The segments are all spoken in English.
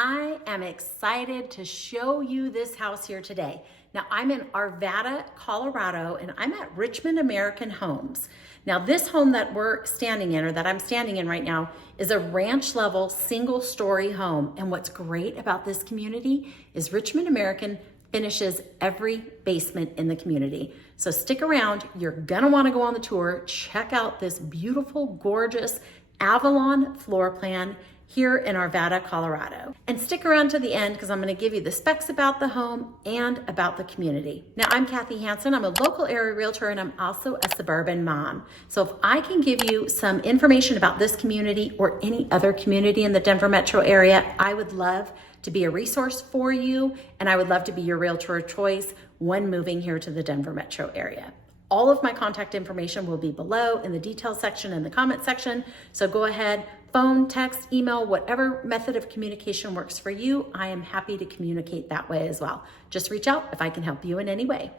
I am excited to show you this house here today. Now I'm in Arvada, Colorado, and I'm at Richmond American Homes. Now this home that we're standing in, or that I'm standing in right now, is a ranch level single story home. And what's great about this community is Richmond American finishes every basement in the community. So stick around, you're gonna wanna go on the tour, check out this beautiful, gorgeous Avalon floor plan here in Arvada, Colorado. And stick around to the end because I'm going to give you the specs about the home and about the community. Now, I'm Kathy Hansen. I'm a local area realtor and I'm also a suburban mom. So if I can give you some information about this community or any other community in the Denver metro area, I would love to be a resource for you, and I would love to be your realtor of choice when moving here to the Denver metro area. All of my contact information will be below in the details section and the comment section. So go ahead, phone, text, email, whatever method of communication works for you. I am happy to communicate that way as well. Just reach out if I can help you in any way.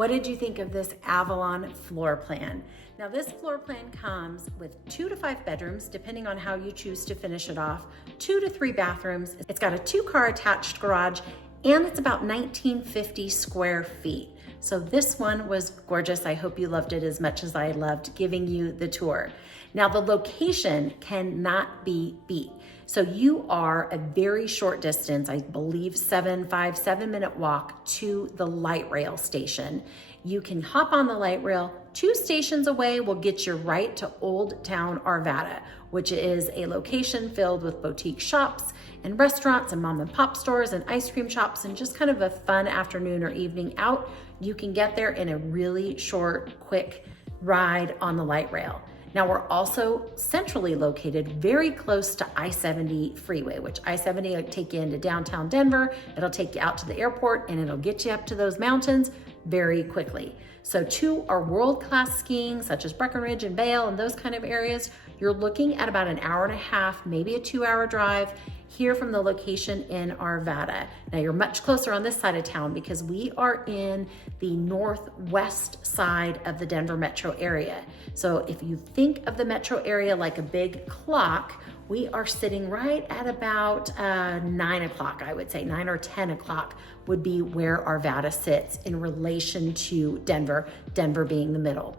What did you think of this Avalon floor plan? Now this floor plan comes with 2 to 5 bedrooms, depending on how you choose to finish it off, 2 to 3 bathrooms. It's got a 2-car attached garage, and it's about 1950 square feet. So this one was gorgeous. I hope you loved it as much as I loved giving you the tour. Now the location cannot be beat. So you are a very short distance, I believe 7-minute walk to the light rail station. You can hop on the light rail. 2 stations away will get you right to Old Town Arvada, which is a location filled with boutique shops and restaurants and mom and pop stores and ice cream shops and just kind of a fun afternoon or evening out. You can get there in a really short, quick ride on the light rail. Now we're also centrally located very close to I-70 freeway, which I-70 will take you into downtown Denver, it'll take you out to the airport, and it'll get you up to those mountains very quickly. So to our world-class skiing, such as Breckenridge and Vail and those kind of areas, you're looking at about an hour and a half, maybe a 2-hour drive here from the location in Arvada. Now you're much closer on this side of town because we are in the northwest side of the Denver metro area. So if you think of the metro area like a big clock, we are sitting right at about 9 o'clock, I would say 9 or 10 o'clock would be where Arvada sits in relation to Denver, Denver being the middle.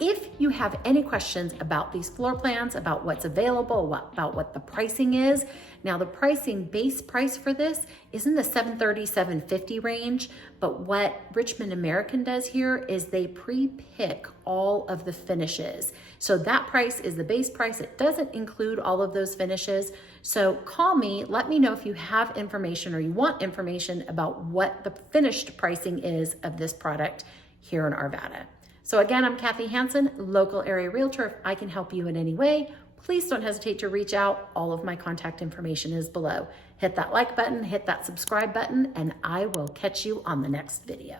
If you have any questions about these floor plans, about what's available, about what the pricing is, now the base price for this is in the $730, $750 range, but what Richmond American does here is they pre-pick all of the finishes. So that price is the base price. It doesn't include all of those finishes. So call me, let me know if you have information or you want information about what the finished pricing is of this product here in Arvada. So again, I'm Kathy Hansen, local area realtor. If I can help you in any way, please don't hesitate to reach out. All of my contact information is below. Hit that like button, hit that subscribe button, and I will catch you on the next video.